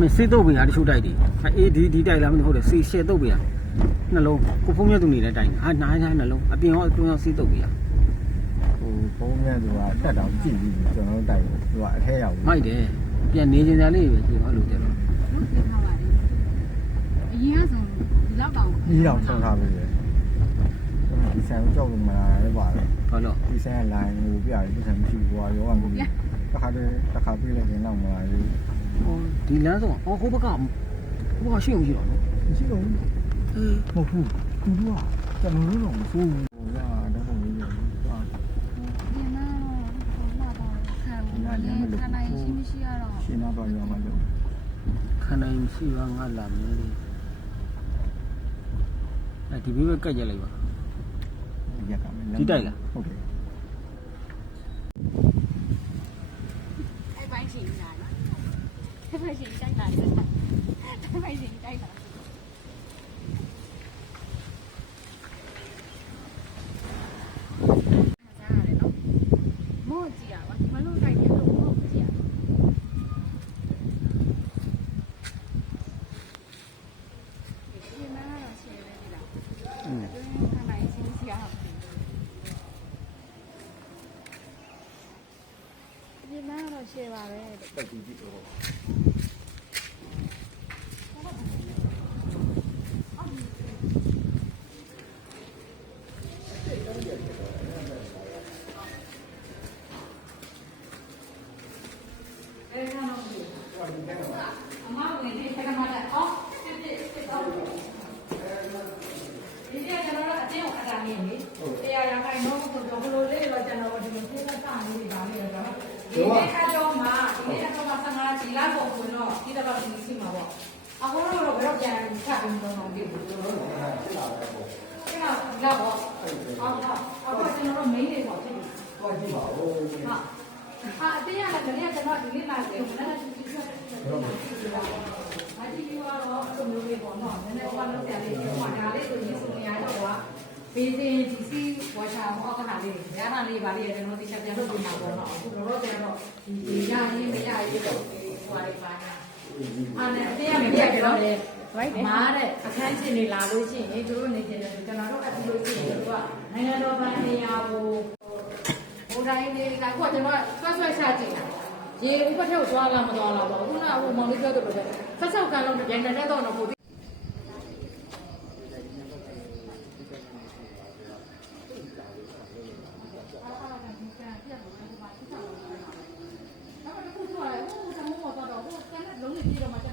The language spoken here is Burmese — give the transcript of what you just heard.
မင်းစေးတော့ပြရတချို့တိုက်တယ်အေးဒီတိုက်လားမင်းဟုတ်တယ်စေးရှယ်တော့ပြရနှလုံးကိုဖုံးမြတ်သူနေတဲ့တိုက်ဟာနားနှလုံးအပြင်ရောအတွင်းရောစေးတော့ပြရ ဟိုဘုံမြတ်သူကတက်တောင်ကြည့်ပြီးကျွန်တော်တို့တိုက်တယ်သူကအထဲရောက် မိုက်တယ်ပြန်နေခြင်းစရာလေးပဲဒီအဲ့လိုကြတော့ ဟုတ်တယ်ထားပါလေအရင်ကဆိုဒီလောက်တောင် ကြီးတောင်ဆုံးထားပြီလေဒီဆန်ကြောက်လို့မလာလည်းပါပဲ ဘာလို့ ဒီဆန်လိုင်းဟိုပြရတယ်ဒီဆန်မရှိဘူးကွာရောကမရှိတစ်ခါပြေးလိုက်ရင်တော့မလာဘူး ဟိုဒီလမ်းဆုံးဟိုဘက်ကရှိအောင်ရှိတော့နော် မရှိတော့ဘူးမဟုတ်ဘူးသူတို့ကကျွန်တော်တို့တော့မဆိုးဘူးဟိုရတော့ပုံလေးရသွား ဒီနာလာတော့ခံဘူးခနိုင်ရှိမရှိရတော့ ရှင်းတော့ရောမှလို့ ခန္ဓာရင်ရှိပါငါလာမင်းလေးဒီဘေးပဲကတ်ကြလိုက်ပါ ရက်ကမယ်ဟုတ်တယ် အဲ့ပိုင်းရှိနေတာနော်အဲ့ပိုင်းရှိတိုက်တာအဲ့ပိုင်းရှိတိုက်တာမော့ကြည့်ရပါမလို့တိုက်တယ်လို့မော့ကြည့်ရဒီနားတော့ရှယ်ပဲဒီလားခနိုင်ရှိမရှိရအောင်ဒီနားတော့ရှယ်ပါပဲ တက်ကြည့်ကြည့်တော့ တရားရခိုင်တော့ဆိုတော့ဘလို့လေးတော့ကျွန်တော်ဒီလိုသိတာတာလေးပါလေတော့ဒီနေ့ကတော့မှဒီနေ့ကတော့မှ15ချီလာပေါ့ကိုတော့ဒီတော့ဒီစီမှာပေါ့အခုတော့ဘယ်တော့ပြန်ချပြီးတော့ဒီလိုတော့ဟုတ်ပါဘူး။အဲ့ဒါလာပေါ့အခုကျွန်တော်တို့ main တွေပေါ့ဖြစ်ပြီ။ဟုတ်ကြည့်ပါဦး။ဟာအတေးရလည်းကျွန်တော်ဒီနေ့လာတယ်နည်းနည်းကြည့်ချက်ဟုတ်ပါဘူး။အကြည့်ပြီးတော့အဲ့လိုမျိုးလေးပေါ့နော်နည်းနည်းဟိုကလောက်တယ်လေးဟိုကဒါလေးဆိုရင်စုံရတော့ကွာဘေးစင်ဒီစီဝါချာဟောကနာလေးရတာလေးပါလေးကျွန်တော်တိကျပြန်လုပ်ပြီးမှာပေါ့နော်အခုတော့ကျတော့ဒီရရင်မရရင်တော့ဟိုလေးပါညာအဲ့နဲ့အတင်းရမပြတ်ကြတော့လေမားတဲ့အခန်းရှင်တွေလာလို့ရှိရင်သူတို့နေကြတယ်ကျွန်တော်တို့အပ်ပြီးလို့ရှိရင်သူကနိုင်ငံတော်ဘာနေရာကိုဟိုတိုင်းလေးကခုကျွန်တော်ဆွဲချကြည့်တာရေဥပဒေကိုသွားလာမသွားလာပေါ့ခုနကဟိုမောင်လေးပြောတယ်လို့ဆက်ဆောက်ကလုံးပြန်နေတဲ့တော့တော့ပို့လုံးနေပြီးတော့မှ